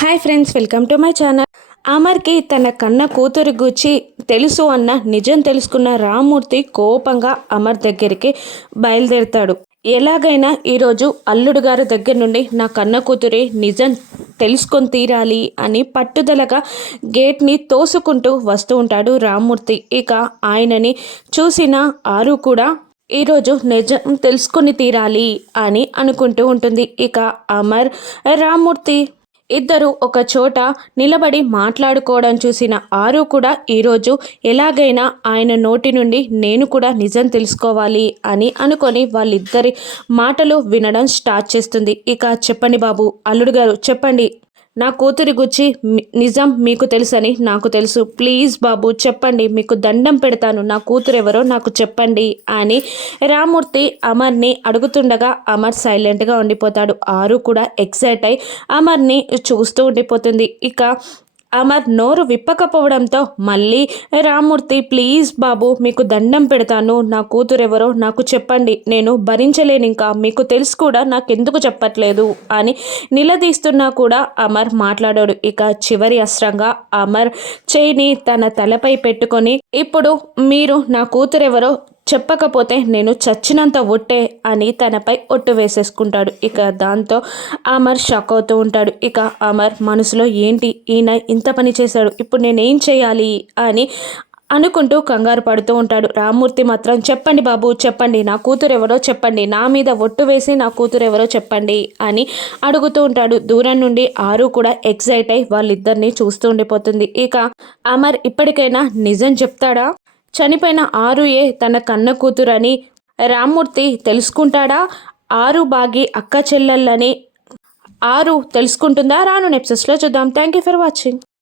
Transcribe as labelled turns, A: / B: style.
A: Hi friends welcome to my channel. అమర్కి తన కన్న కూతురు గుచ్చి తెలుసు అన్న నిజం తెలుసుకున్న రామూర్తి కోపంగా అమర్ దగ్గరికి బయలుదేరుతాడు. ఎలాగైనా ఈరోజు అల్లుడు గారి దగ్గర నుండి నా కన్న కూతురి నిజం తెలుసుకొని తీరాలి అని పట్టుదలగా గేట్ని తోసుకుంటూ వస్తూ ఉంటాడు రామ్మూర్తి ఇక ఆయనని చూసిన ఆరు కూడా ఈరోజు నిజం తెలుసుకొని తీరాలి అని అనుకుంటూ ఉంటుంది. ఇక అమర్ రామ్మూర్తి ఇద్దరు ఒక చోట నిలబడి మాట్లాడుకోవడం చూసిన ఆరు కూడా ఈరోజు ఎలాగైనా ఆయన నోటి నుండి నేను కూడా నిజం తెలుసుకోవాలి అని అనుకొని వాళ్ళిద్దరి మాటలు వినడం స్టార్ట్ చేస్తుంది. ఇక చెప్పండి బాబు అల్లుడు గారు చెప్పండి. నా కూతురి గుచ్చి నిజం మీకు తెలుసని నాకు తెలుసు. ప్లీజ్ బాబు చెప్పండి మీకు దండం పెడతాను. నా కూతురు ఎవరో నాకు చెప్పండి అని రామూర్తి అమర్ని అడుగుతుండగా అమర్ సైలెంట్గా ఉండిపోతాడు. ఆరు కూడా ఎక్సైట్ అయి అమర్ని చూస్తూ ఉండిపోతుంది. ఇక అమర్ నోరు విప్పకపోవడంతో మళ్ళీ రామూర్తి ప్లీజ్ బాబు మీకు దండం పెడతాను. నా కూతురెవరో నాకు చెప్పండి. నేను భరించలేను ఇంకా మీకు తెలుసు కూడా నాకెందుకు చెప్పట్లేదు? అని నిలదీస్తున్నా కూడా అమర్ మాట్లాడాడు. ఇక చివరి అస్త్రంగా అమర్ చేయిని తన తలపై పెట్టుకొని ఇప్పుడు మీరు నా కూతురెవరో చెప్పకపోతే నేను చచ్చినంత ఒట్టే అని తనపై ఒట్టు వేసేసుకుంటాడు. ఇక దాంతో అమర్ షాక్ అవుతూ ఉంటాడు. ఇక అమర్ మనసులో ఏంటి? ఈయన ఇంత పని చేశాడు. ఇప్పుడు నేనేం చేయాలి? అని అనుకుంటూ కంగారు పడుతూ ఉంటాడు. రామ్మూర్తి మాత్రం చెప్పండి బాబు చెప్పండి. నా కూతురు ఎవరో చెప్పండి. నా మీద ఒట్టు వేసి నా కూతురు ఎవరో చెప్పండి అని అడుగుతూ ఉంటాడు. దూరం నుండి ఆరు కూడా ఎక్సైట్ అయి వాళ్ళిద్దరిని చూస్తూ ఉండిపోతుంది. ఇక అమర్ ఇప్పటికైనా నిజం చెప్తాడా? చనిపోయిన ఆరుయే తన కన్న కూతురని రామ్మూర్తి తెలుసుకుంటాడా? ఆరు బాగి అక్క చెల్లెళ్ళని ఆరు తెలుసుకుంటుందా? రాను నెప్సెస్లో చూద్దాం. Thank you for watching